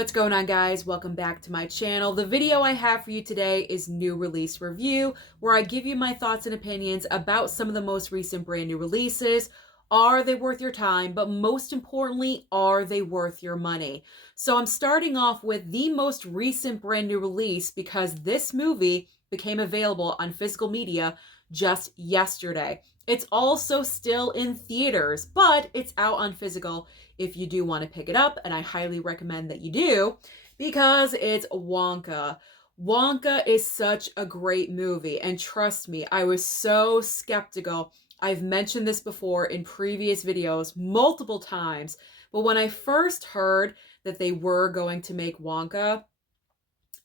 What's going on, guys? Welcome back to my channel. The video I have for you today is new release review, where I give you my thoughts and opinions about some of the most recent brand new releases. Are they worth your time? But most importantly, are they worth your money? So I'm starting off with the most recent brand new release because this movie became available on physical media just yesterday. It's also still in theaters, but it's out on physical if you do want to pick it up, and I highly recommend that you do because it's Wonka. Wonka is such a great movie, and trust me, I was so skeptical. I've mentioned this before in previous videos multiple times, but when I first heard that they were going to make Wonka,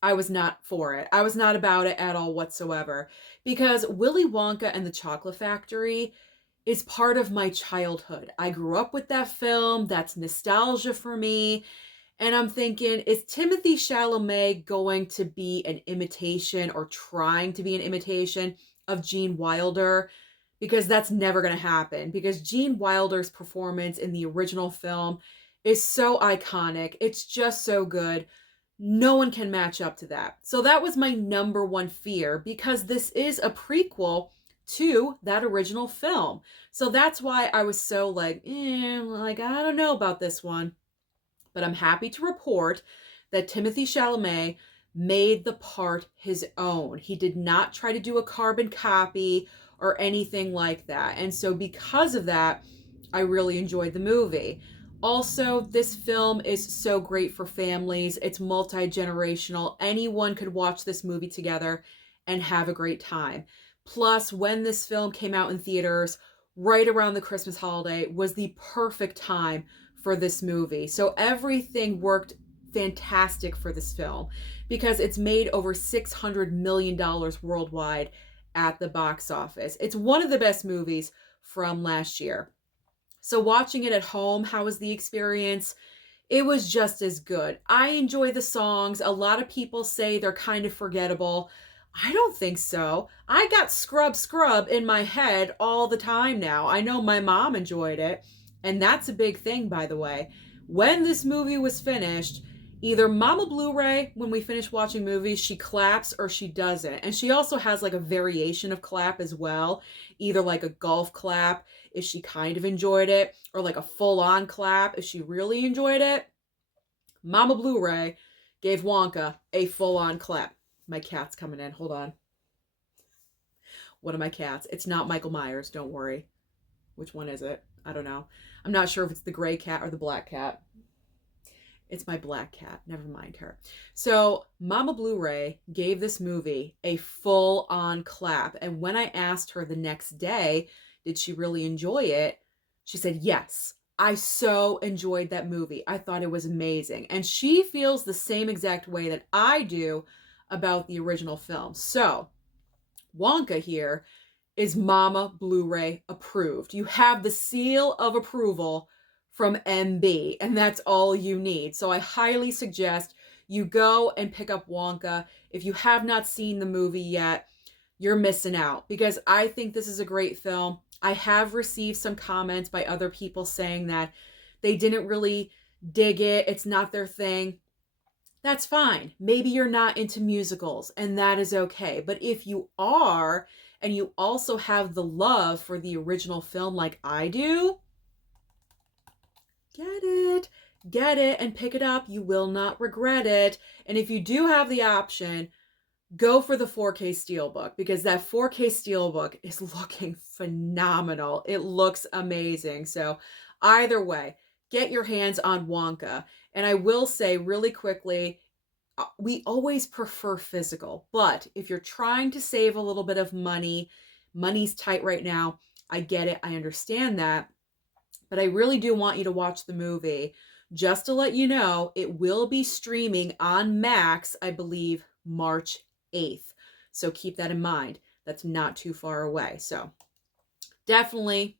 I was not for it. I was not about it at all whatsoever because Willy Wonka and the Chocolate Factory is part of my childhood. I grew up with that film. That's nostalgia for me. And I'm thinking, is Timothée Chalamet going to be an imitation or trying to be an imitation of Gene Wilder? Because that's never going to happen. Because Gene Wilder's performance in the original film is so iconic. It's just so good. No one can match up to that. So that was my number one fear because this is a prequel to that original film. So that's why I was so like I don't know about this one. But I'm happy to report that Timothée Chalamet made the part his own. He did not try to do a carbon copy or anything like that. And so because of that, I really enjoyed the movie. Also, this film is so great for families. It's multi-generational. Anyone could watch this movie together and have a great time. Plus, when this film came out in theaters, right around the Christmas holiday, was the perfect time for this movie. So everything worked fantastic for this film because it's made over $600 million worldwide at the box office. It's one of the best movies from last year. So watching it at home, how was the experience? It was just as good. I enjoy the songs. A lot of people say they're kind of forgettable. I don't think so. I got Scrub Scrub in my head all the time now. I know my mom enjoyed it, and that's a big thing, by the way. When this movie was finished, either Mama Blu-ray, when we finish watching movies, she claps or she doesn't. And she also has like a variation of clap as well, either like a golf clap if she kind of enjoyed it, or like a full-on clap if she really enjoyed it. Mama Blu-ray gave Wonka a full-on clap. My cat's coming in. Hold on. One of my cats. It's not Michael Myers. Don't worry. Which one is it? I don't know. I'm not sure if it's the gray cat or the black cat. It's my black cat. Never mind her. So Mama Blu-ray gave this movie a full-on clap. And when I asked her the next day, did she really enjoy it? She said, yes, I so enjoyed that movie. I thought it was amazing. And she feels the same exact way that I do about the original film. So Wonka here is Mama Blu-ray approved. You have the seal of approval from MB, and that's all you need. So I highly suggest you go and pick up Wonka. If you have not seen the movie yet, you're missing out because I think this is a great film. I have received some comments by other people saying that they didn't really dig it. It's not their thing. That's fine. Maybe you're not into musicals, and that is okay. But if you are, and you also have the love for the original film like I do, get it and pick it up. You will not regret it. And if you do have the option, go for the 4K Steelbook because that 4K Steelbook is looking phenomenal. It looks amazing. So either way, get your hands on Wonka. And I will say really quickly, we always prefer physical, but if you're trying to save a little bit of money, money's tight right now. I get it. I understand that. But I really do want you to watch the movie. Just to let you know, it will be streaming on Max, I believe, March 8th. So keep that in mind. That's not too far away. So definitely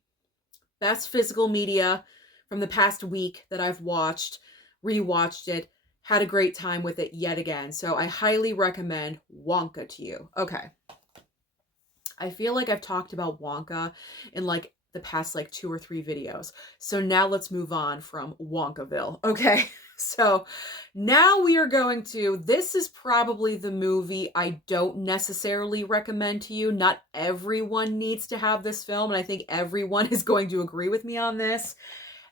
best physical media from the past week that I've watched, rewatched it, had a great time with it yet again. So I highly recommend Wonka to you. Okay. I feel like I've talked about Wonka in like the past like 2 or 3 videos. So now let's move on from Wonkaville. Okay. So now we are going to, this is probably the movie I don't necessarily recommend to you. Not everyone needs to have this film, and I think everyone is going to agree with me on this,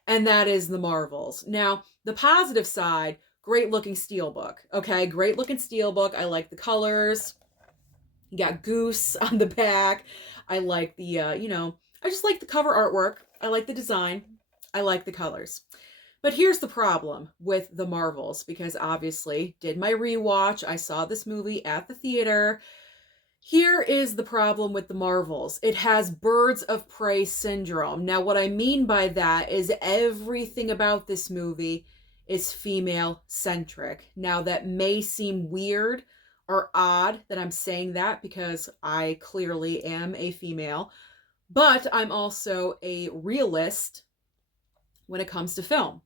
and that is The Marvels. Now, the positive side, great looking steelbook. Okay, great looking steelbook. I like the colors. You got Goose on the back. I like the, I just like the cover artwork. I like the design. I like the colors. But here's the problem with The Marvels, because obviously, did my rewatch. I saw this movie at the theater. Here is the problem with The Marvels. It has birds of prey syndrome. Now, what I mean by that is everything about this movie is female centric. Now, that may seem weird or odd that I'm saying that because I clearly am a female, but I'm also a realist when it comes to film.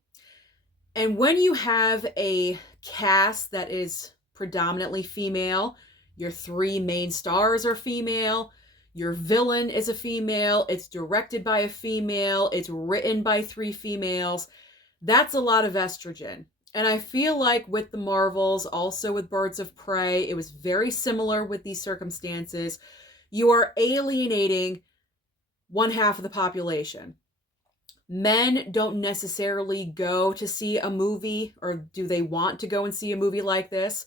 And when you have a cast that is predominantly female, your three main stars are female, your villain is a female, it's directed by a female, it's written by three females, that's a lot of estrogen. And I feel like with the Marvels, also with Birds of Prey, it was very similar with these circumstances. You are alienating one half of the population. Men don't necessarily go to see a movie, or do they want to go and see a movie like this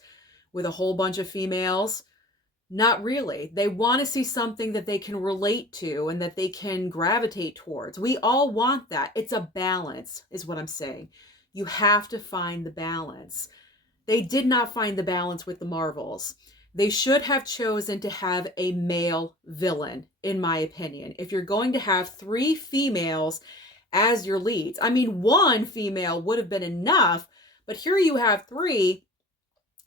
with a whole bunch of females? Not really. They want to see something that they can relate to and that they can gravitate towards. We all want that. It's a balance, is what I'm saying. You have to find the balance. They did not find the balance with the Marvels. They should have chosen to have a male villain, in my opinion. If you're going to have three females as your leads. I mean, one female would have been enough, but here you have three.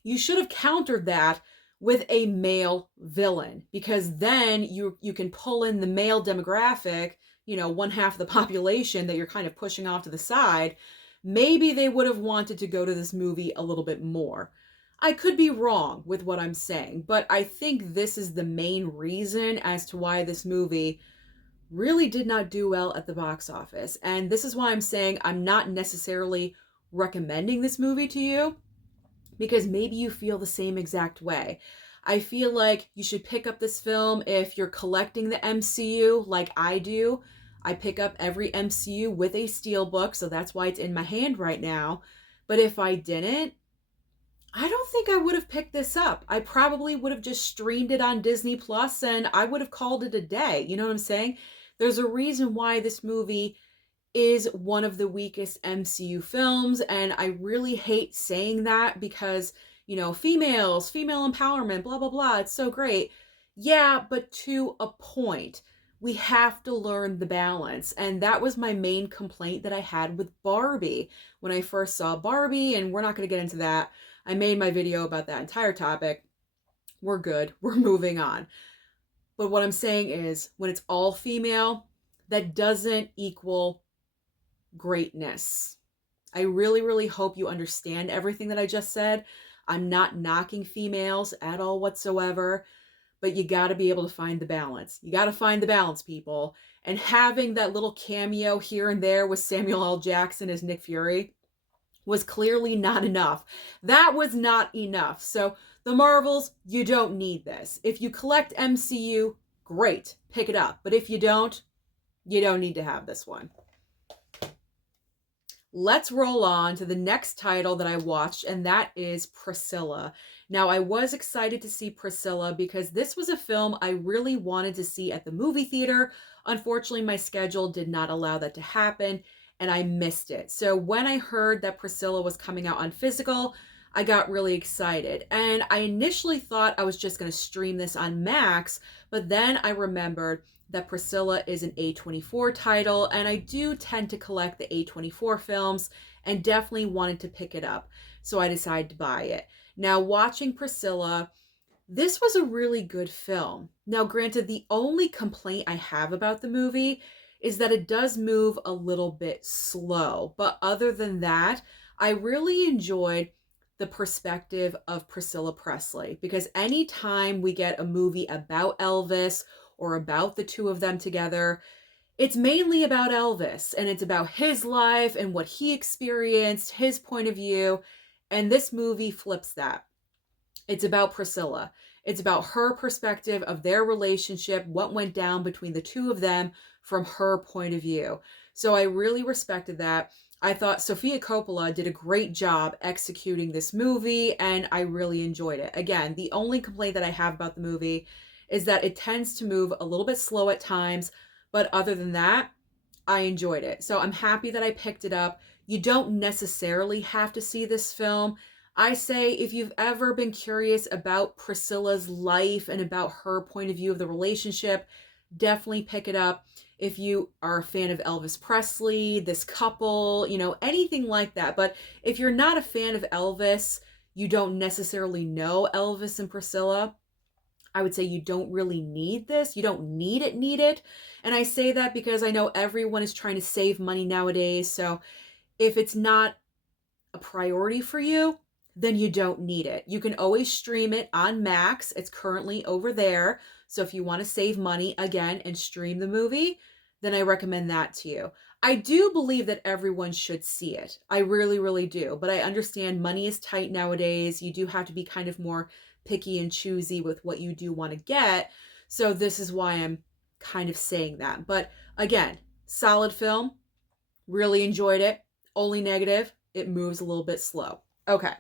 You should have countered that with a male villain, because then you can pull in the male demographic, one half of the population that you're kind of pushing off to the side. Maybe they would have wanted to go to this movie a little bit more. I could be wrong with what I'm saying, but I think this is the main reason as to why this movie really did not do well at the box office. And this is why I'm saying I'm not necessarily recommending this movie to you, because maybe you feel the same exact way. I feel like you should pick up this film if you're collecting the MCU like I do. I pick up every MCU with a steelbook, so that's why it's in my hand right now. But if I didn't, I don't think I would have picked this up. I probably would have just streamed it on Disney Plus and I would have called it a day. You know what I'm saying? There's a reason why this movie is one of the weakest MCU films, and I really hate saying that because, females, female empowerment, blah, blah, blah, it's so great. Yeah, but to a point. We have to learn the balance, and that was my main complaint that I had with Barbie. When I first saw Barbie, and we're not going to get into that, I made my video about that entire topic. We're good. We're moving on. But what I'm saying is, when it's all female, that doesn't equal greatness. I really, really hope you understand everything that I just said. I'm not knocking females at all whatsoever, but you got to be able to find the balance. You got to find the balance, people. And having that little cameo here and there with Samuel L. Jackson as Nick Fury was clearly not enough. That was not enough. So the Marvels, you don't need this. If you collect MCU, great, pick it up. But if you don't need to have this one. Let's roll on to the next title that I watched, and that is Priscilla. Now, I was excited to see Priscilla because this was a film I really wanted to see at the movie theater. Unfortunately, my schedule did not allow that to happen, and I missed it. So when I heard that Priscilla was coming out on physical, I got really excited. And I initially thought I was just going to stream this on Max, but then I remembered that Priscilla is an A24 title, and I do tend to collect the A24 films and definitely wanted to pick it up. So I decided to buy it. Now, watching Priscilla, this was a really good film. Now, granted, the only complaint I have about the movie is that it does move a little bit slow. But other than that, I really enjoyed the perspective of Priscilla Presley, because anytime we get a movie about Elvis or about the two of them together, It's mainly about Elvis, and it's about his life and what he experienced, his point of view. And this movie flips that. It's about Priscilla. It's about her perspective of their relationship, what went down between the two of them from her point of view. So I really respected that. I thought Sofia Coppola did a great job executing this movie, and I really enjoyed it. Again, the only complaint that I have about the movie is that it tends to move a little bit slow at times, but other than that, I enjoyed it. So I'm happy that I picked it up. You don't necessarily have to see this film. I say if you've ever been curious about Priscilla's life and about her point of view of the relationship, definitely pick it up. If you are a fan of Elvis Presley, this couple, anything like that. But if you're not a fan of Elvis, you don't necessarily know Elvis and Priscilla, I would say you don't really need this. You don't need it. And I say that because I know everyone is trying to save money nowadays. So if it's not a priority for you, then you don't need it. You can always stream it on Max. It's currently over there. So if you want to save money again and stream the movie, then I recommend that to you. I do believe that everyone should see it. I really, really do. But I understand money is tight nowadays. You do have to be kind of more picky and choosy with what you do want to get. So this is why I'm kind of saying that. But again, solid film. Really enjoyed it. Only negative, it moves a little bit slow. Okay.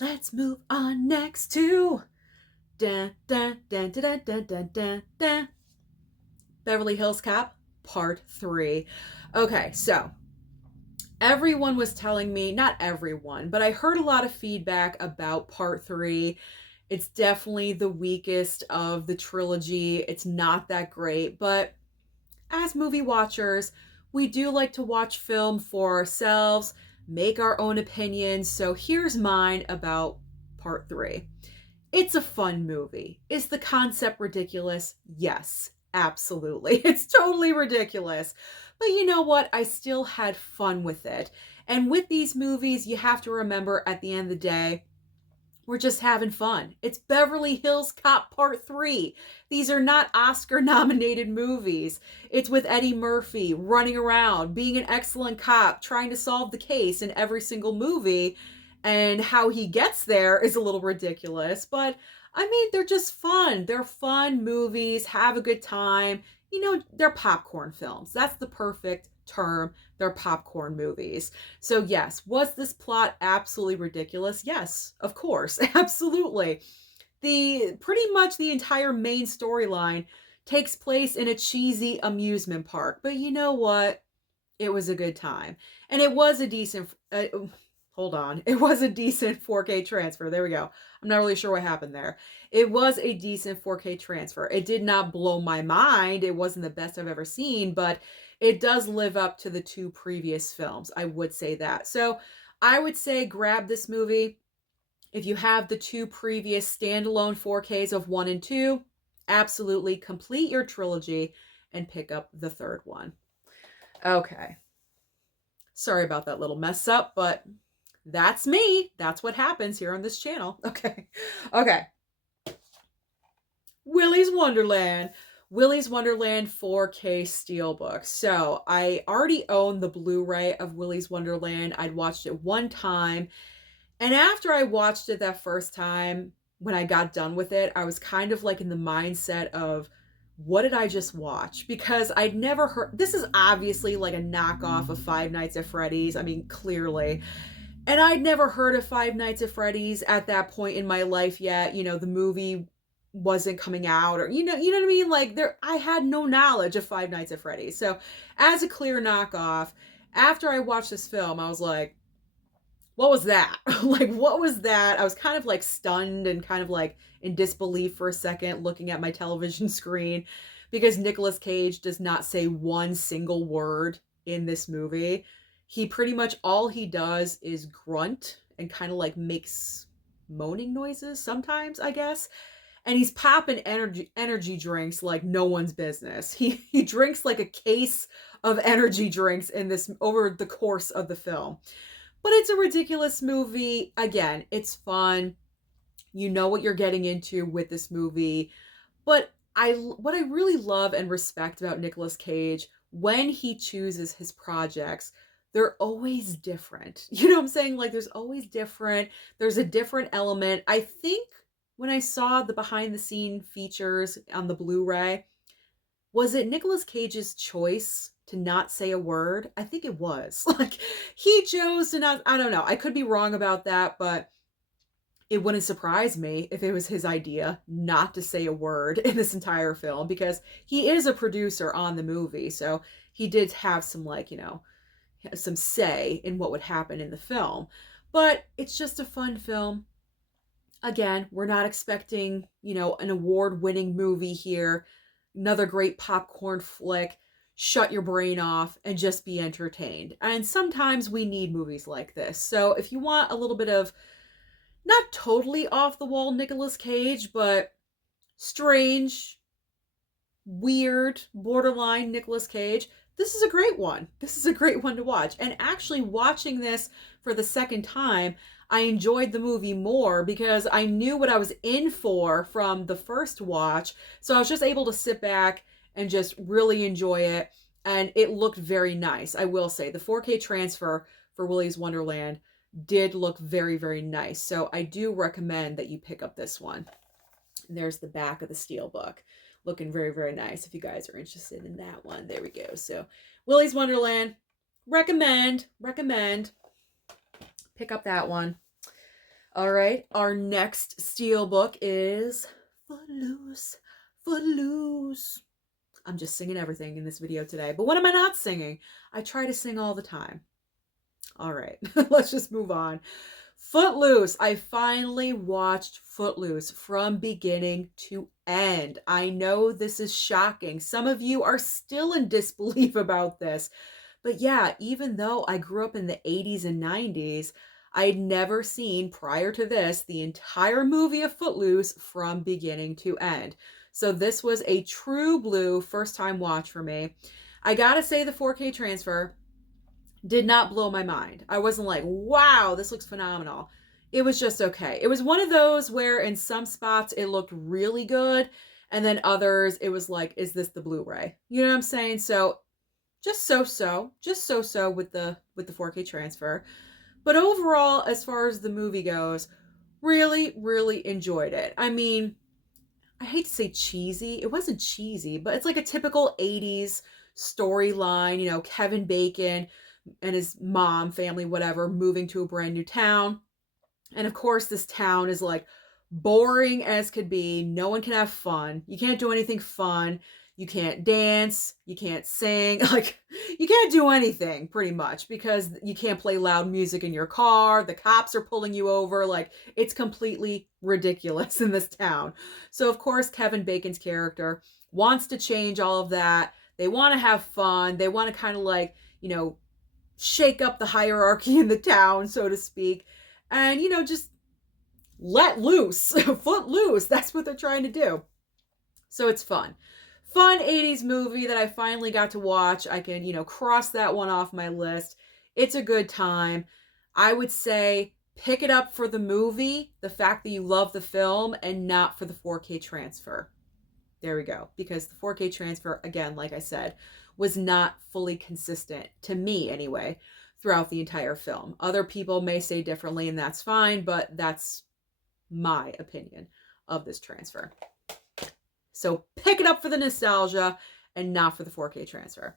Let's move on next to Beverly Hills Cop Part 3. Okay, so everyone was telling me, not everyone, but I heard a lot of feedback about Part 3. It's definitely the weakest of the trilogy. It's not that great, but as movie watchers, we do like to watch film for ourselves, make our own opinions. So here's mine about Part 3. It's a fun movie. Is the concept ridiculous? Yes, absolutely. It's totally ridiculous. But you know what? I still had fun with it. And with these movies, you have to remember at the end of the day, we're just having fun. It's Beverly Hills Cop Part 3. These are not Oscar-nominated movies. It's with Eddie Murphy running around, being an excellent cop, trying to solve the case in every single movie. And how he gets there is a little ridiculous. But, I mean, they're just fun. They're fun movies. Have a good time. They're popcorn films. That's the perfect term. They're popcorn movies. So yes, was this plot absolutely ridiculous? Yes, of course, absolutely. Pretty much the entire main storyline takes place in a cheesy amusement park. But you know what? It was a good time. And it was a decent hold on. It was a decent 4K transfer. There we go. I'm not really sure what happened there. It was a decent 4K transfer. It did not blow my mind. It wasn't the best I've ever seen, but it does live up to the two previous films. I would say that. So I would say grab this movie. If you have the two previous standalone 4Ks of 1 and 2, absolutely complete your trilogy and pick up the third one. Okay. Sorry about that little mess up, but that's me. That's what happens here on this channel. Okay. Willys Wonderland. Willys Wonderland 4K Steelbook. So I already own the Blu-ray of Willys Wonderland. I'd watched it one time. And after I watched it that first time, when I got done with it, I was kind of like in the mindset of, what did I just watch? Because I'd never heard, this is obviously like a knockoff of Five Nights at Freddy's. I mean, clearly. And I'd never heard of Five Nights at Freddy's at that point in my life yet. The movie wasn't coming out, or you know what I mean? Like I had no knowledge of Five Nights at Freddy's. So as a clear knockoff, after I watched this film, I was like, what was that? Like, what was that? I was kind of like stunned and kind of like in disbelief for a second, looking at my television screen, because Nicolas Cage does not say one single word in this movie. He pretty much, all he does is grunt and kind of like makes moaning noises sometimes, I guess. And he's popping energy drinks like no one's business. He drinks like a case of energy drinks in this over the course of the film. But it's a ridiculous movie. Again, it's fun. You know what you're getting into with this movie. But what I really love and respect about Nicolas Cage, when he chooses his projects, they're always different. You know what I'm saying? Like, there's always different. There's a different element. I think when I saw the behind the scene features on the Blu-ray, was it Nicolas Cage's choice to not say a word? I think it was. Like, he chose to not, I don't know. I could be wrong about that, but it wouldn't surprise me if it was his idea not to say a word in this entire film, because he is a producer on the movie. So he did have some, like, some say in what would happen in the film. But it's just a fun film. Again, we're not expecting, an award-winning movie here. Another great popcorn flick. Shut your brain off and just be entertained. And sometimes we need movies like this. So if you want a little bit of, not totally off the wall Nicolas Cage, but strange, weird, borderline Nicolas Cage, this is a great one. This is a great one to watch. And actually watching this for the second time, I enjoyed the movie more because I knew what I was in for from the first watch. So I was just able to sit back and just really enjoy it. And it looked very nice. I will say the 4K transfer for Willys Wonderland did look very, very nice. So I do recommend that you pick up this one. And there's the back of the steelbook. Looking very, very nice if you guys are interested in that one. There we go. So Willys Wonderland, recommend. Pick up that one. All right. Our next steelbook is Footloose. Footloose. I'm just singing everything in this video today. But when am I not singing? I try to sing all the time. All right. Let's just move on. Footloose. I finally watched Footloose from beginning to end. I know this is shocking. Some of you are still in disbelief about this. But yeah, even though I grew up in the 80s and 90s, I'd never seen, prior to this, the entire movie of Footloose from beginning to end. So this was a true blue first time watch for me. I gotta say the 4K transfer did not blow my mind. I wasn't like, wow, this looks phenomenal. It was just okay. It was one of those where in some spots it looked really good, and then others it was like, is this the Blu-ray? You know what I'm saying? So just so-so with the 4K transfer. But overall, as far as the movie goes, really, really enjoyed it. I mean, I hate to say cheesy. It wasn't cheesy, but it's like a typical 80s storyline, Kevin Bacon and his mom, family, whatever, moving to a brand new town. And of course, this town is like boring as could be. No one can have fun. You can't do anything fun. You can't dance. You can't sing. Like, you can't do anything pretty much because you can't play loud music in your car. The cops are pulling you over. Like, it's completely ridiculous in this town. So, of course, Kevin Bacon's character wants to change all of that. They want to have fun. They want to kind of like, shake up the hierarchy in the town, so to speak, and, just let loose, foot loose. That's what they're trying to do. So it's fun. Fun 80s movie that I finally got to watch. I can, cross that one off my list. It's a good time. I would say pick it up for the movie, the fact that you love the film, and not for the 4K transfer. There we go. Because the 4K transfer, again, like I said, was not fully consistent, to me anyway, throughout the entire film. Other people may say differently, and that's fine, but that's my opinion of this transfer. So pick it up for the nostalgia and not for the 4K transfer.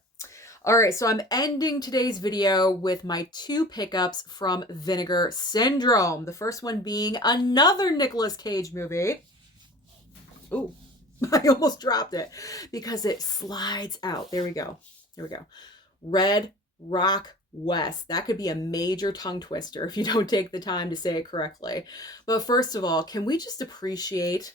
All right, so I'm ending today's video with my two pickups from Vinegar Syndrome. The first one being another Nicolas Cage movie. Ooh. I almost dropped it because it slides out. There we go. Here we go. Red Rock West. That could be a major tongue twister if you don't take the time to say it correctly. But first of all, can we just appreciate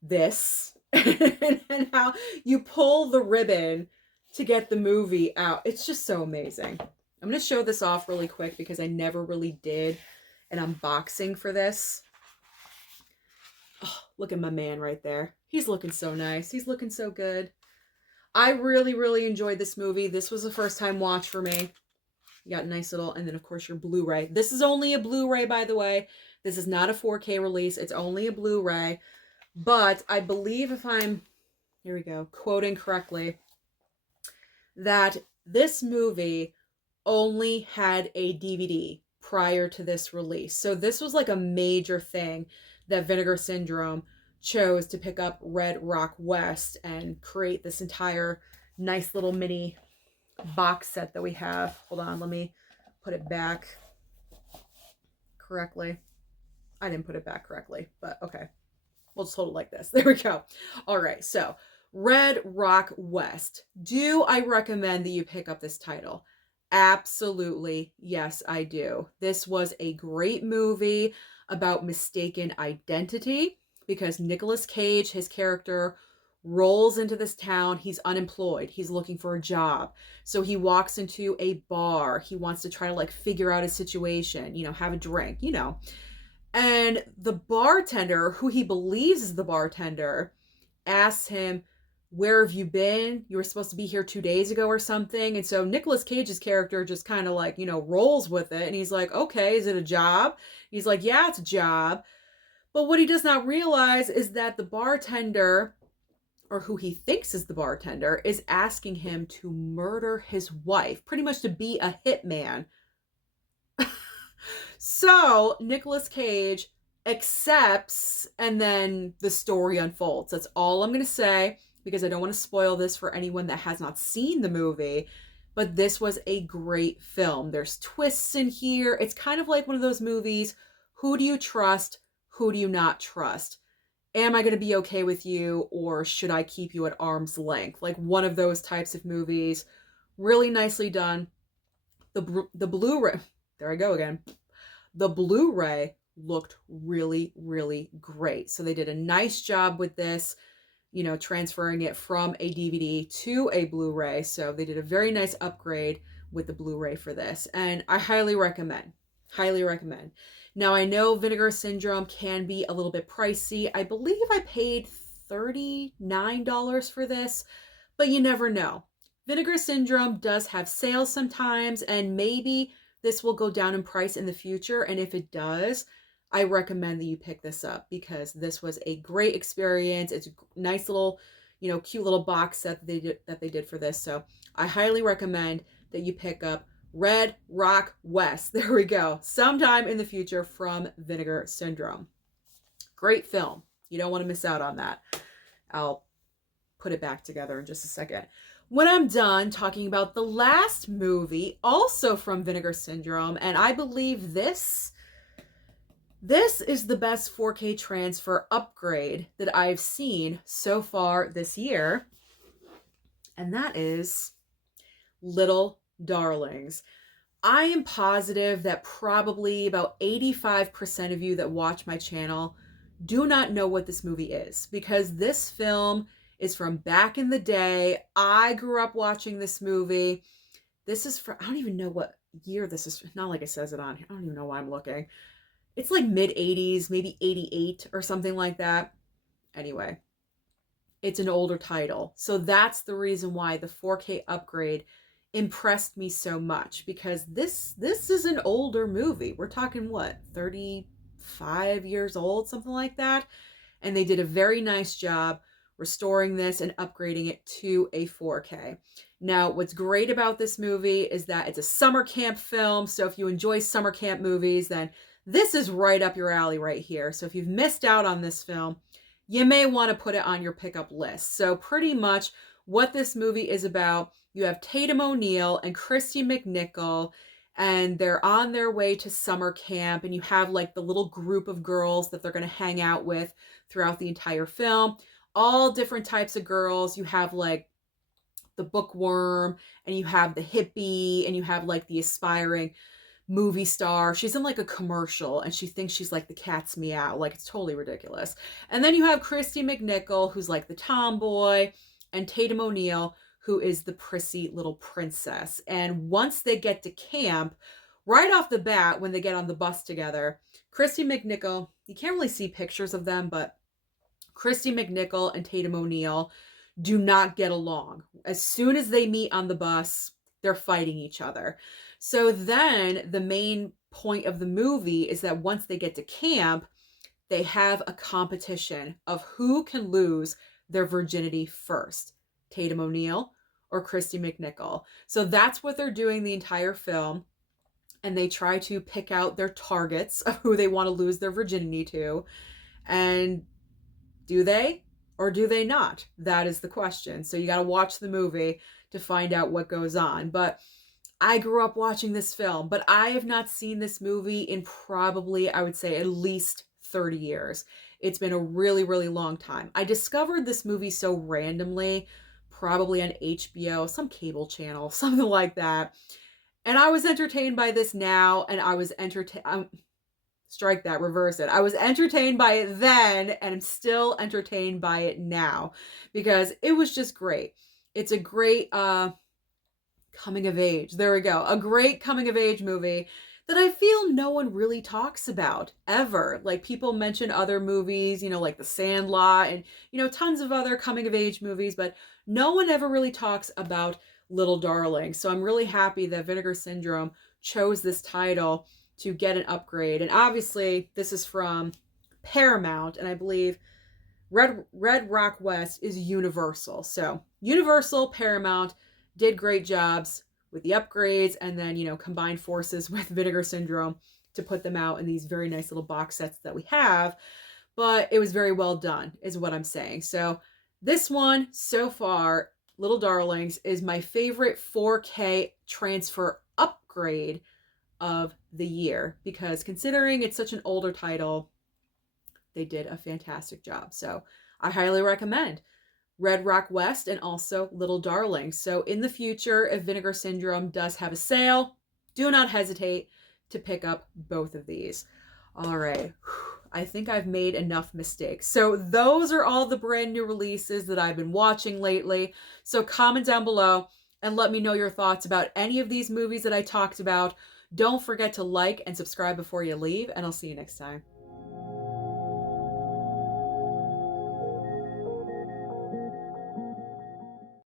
this and how you pull the ribbon to get the movie out? It's just so amazing. I'm going to show this off really quick because I never really did an unboxing for this. Oh, look at my man right there. He's looking so nice. He's looking so good. I really, really enjoyed this movie. This was a first time watch for me. You got a nice little, and then of course your Blu-ray. This is only a Blu-ray, by the way. This is not a 4K release. It's only a Blu-ray. But I believe if I'm here we go, quoting correctly, that this movie only had a DVD prior to this release. So this was like a major thing that Vinegar Syndrome chose to pick up Red Rock West and create this entire nice little mini box set that we have. Hold on, let me put it back correctly. I didn't put it back correctly, but okay. We'll just hold it like this. There we go. All right, so Red Rock West. Do I recommend that you pick up this title? Absolutely. Yes, I do. This was a great movie about mistaken identity because Nicolas Cage, his character, rolls into this town. He's unemployed. He's looking for a job. So he walks into a bar. He wants to try to like figure out his situation, have a drink, And the bartender, who he believes is the bartender, asks him, "Where have you been? You were supposed to be here 2 days ago or something." And so Nicolas Cage's character just kind of like, rolls with it. And he's like, "Okay, is it a job?" He's like, "Yeah, it's a job." But what he does not realize is that the bartender, or who he thinks is the bartender, is asking him to murder his wife, pretty much to be a hitman. So Nicolas Cage accepts, and then the story unfolds. That's all I'm going to say, because I don't want to spoil this for anyone that has not seen the movie. But this was a great film. There's twists in here. It's kind of like one of those movies. Who do you trust? Who do you not trust? Am I going to be okay with you, or should I keep you at arm's length? Like one of those types of movies. Really nicely done. The Blu-ray, there I go again. The Blu-ray looked really, really great. So they did a nice job with this, transferring it from a DVD to a Blu-ray. So they did a very nice upgrade with the Blu-ray for this. And I highly recommend. Highly recommend. Now, I know Vinegar Syndrome can be a little bit pricey. I believe I paid $39 for this, but you never know. Vinegar Syndrome does have sales sometimes, and maybe this will go down in price in the future. And if it does, I recommend that you pick this up, because this was a great experience. It's a nice little, cute little box set that they did for this. So I highly recommend that you pick up Red Rock West. There we go. Sometime in the future from Vinegar Syndrome. Great film. You don't want to miss out on that. I'll put it back together in just a second. When I'm done talking about the last movie, also from Vinegar Syndrome, and I believe this is the best 4K transfer upgrade that I've seen so far this year, and that is Little Darlings. I am positive that probably about 85% of you that watch my channel do not know what this movie is, because this film is from back in the day. I grew up watching this movie. This is I don't even know what year this is. Not like it says it on here. I don't even know why I'm looking. It's like mid-80s, maybe 88 or something like that. Anyway, it's an older title. So that's the reason why the 4K upgrade impressed me so much, because this is an older movie. We're talking, what, 35 years old, something like that. And they did a very nice job restoring this and upgrading it to a 4K. Now, what's great about this movie is that it's a summer camp film. So if you enjoy summer camp movies, then this is right up your alley right here. So if you've missed out on this film, you may want to put it on your pickup list. So pretty much what this movie is about, you have Tatum O'Neal and Christy McNichol, and they're on their way to summer camp, and you have like the little group of girls that they're going to hang out with throughout the entire film. All different types of girls. You have like the bookworm, and you have the hippie, and you have like the aspiring movie star. She's in like a commercial, and she thinks she's like the cat's meow. Like, it's totally ridiculous. And then you have Christy McNichol, who's like the tomboy, and Tatum O'Neal, who is the prissy little princess. And once they get to camp, right off the bat, when they get on the bus together, Christy McNichol, you can't really see pictures of them, but Christy McNichol and Tatum O'Neal do not get along. As soon as they meet on the bus, they're fighting each other. So then the main point of the movie is that once they get to camp, they have a competition of who can lose their virginity first? Tatum O'Neal or Christy McNichol? So that's what they're doing the entire film. And they try to pick out their targets of who they want to lose their virginity to. And do they or do they not? That is the question. So you got to watch the movie to find out what goes on. But I grew up watching this film, but I have not seen this movie in probably, I would say, at least 30 years. It's been a really, really long time. I discovered this movie so randomly, probably on HBO, some cable channel, something like that. And I was entertained by this now, and I was entertained. Strike that, reverse it. I was entertained by it then, and I'm still entertained by it now because it was just great. It's a great coming of age. There we go. A great coming of age movie that I feel no one really talks about ever. Like, people mention other movies, you know, like The Sandlot and, you know, tons of other coming of age movies, but no one ever really talks about Little Darling. So I'm really happy that Vinegar Syndrome chose this title to get an upgrade. And obviously this is from Paramount, and I believe Red Rock West is Universal. So Universal, Paramount did great jobs with the upgrades, and then, you know, combined forces with Vinegar Syndrome to put them out in these very nice little box sets that we have. But it was very well done, is what I'm saying. So this one, so far, Little Darlings, is my favorite 4K transfer upgrade of the year, because considering it's such an older title, they did a fantastic job. So I highly recommend Red Rock West and also Little Darling. So in the future, if Vinegar Syndrome does have a sale, do not hesitate to pick up both of these. All right. I think I've made enough mistakes. So those are all the brand new releases that I've been watching lately. So comment down below and let me know your thoughts about any of these movies that I talked about. Don't forget to like and subscribe before you leave, and I'll see you next time.